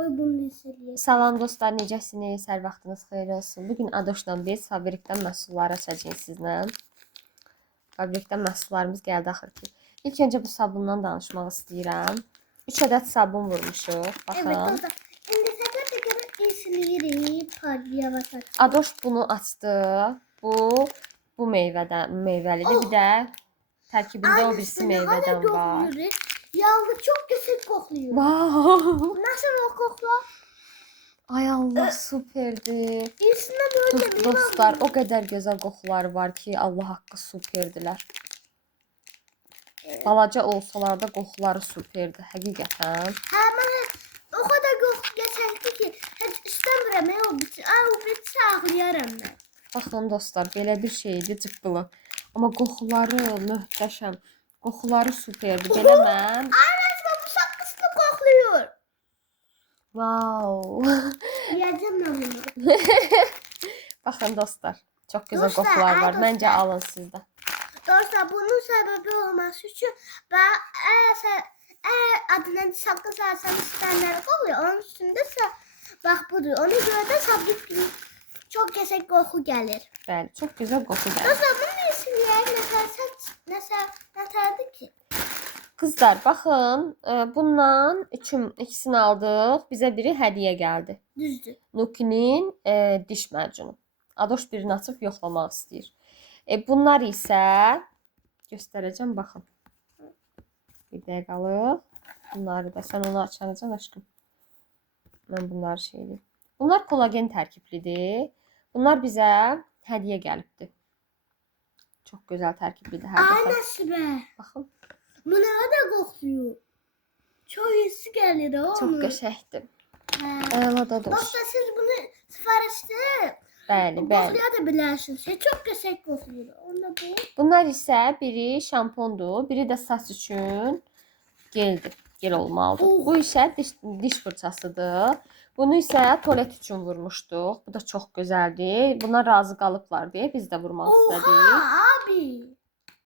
Qoy bunu hissedeyim. Salam dostlar, necəsiniz? Hər vaxtınız xeyir olsun. Bugün Adoşla biz fabrikdən məhsullar açacağıq sizlə. Fabrikdən məhsullarımız gəldi axır ki. İlk öncə bu sabundan danışmaq istəyirəm. 3 ədəd sabun vurmuşuq. Baxın. Evet dostlar. Şimdi tekrar tekrar iyisini parçaya basar. Adoş bunu açdı. Bu meyvəlidir. Bir də tərkibində o birisi meyvədən var. Yağlı çok güzel kokluyor. Wow. Nasıl o koklar? Ay Allah, superdir. İyisinden öyle Dostlar, o qədər gözəl qoxuları var ki, Allah haqqı superdirlər. Balaca olsalar da qoxuları superdir, həqiqətən. Hemen o kadar koku geçerdi ki hiç istemiyorum. O bitse ağlayarım ben. Baxın dostlar, belə bir şeydir cıqqılı. Amma qoxuları möhtəşəm. Qoxuları superdir. Belə mən. Anne bu sakızını kokluyor. Wow. Yiyeceğim ben bunu. Baxın dostlar, çox gözəl Dostlar, qoxular var. dostlar. Məncə alın sizdə. Dostlar bunun sebebi olması için ben eğer adına sakız alsam isteyenler oluyor. Onun üstünde bak budur. Onu göre de sabit gibi çok kesek koku gelir. Bəli, çox gözəl qoxu gəlir. Dostlar bunun ismi nelerdi ki? Qızlar, baxın, bundan ikisini aldıq. Bizə biri hədiyyə gəldi. Düzdür. Nukinin diş macunu. Adoş birini açıb yoxlamaq istəyir. Bunlar isə göstərəcəm, baxın. Bir dəqiqəlıq. Bunları da sən onu açanacan aşkım. Mən bunları şeyləyim. Bunlar kolagen tərkiblidir. Bunlar bizə hədiyyə gəlibdi. Çox gözəl tərkiblidir həqiqətən. Aynası be. Baxın. Bu ne kadar kokluyor. Çok hissi gelir o. Çox qəşəngdir. He. Əladır. Dostlar siz bunu sifarişte Bəli, bəli. kokluya da bilirsiniz. Çok kesek kokluyor. Onda bu. Bunlar isə biri şampondur, biri də saç üçün geldir. Gel olmalıdır. Bu isə diş fırçasıdır. Bunu isə tualet üçün vurmuşduq. Bu da çox gözəldir. Buna razı qalıblar deyə biz də vurmaq istədik. Oha abi.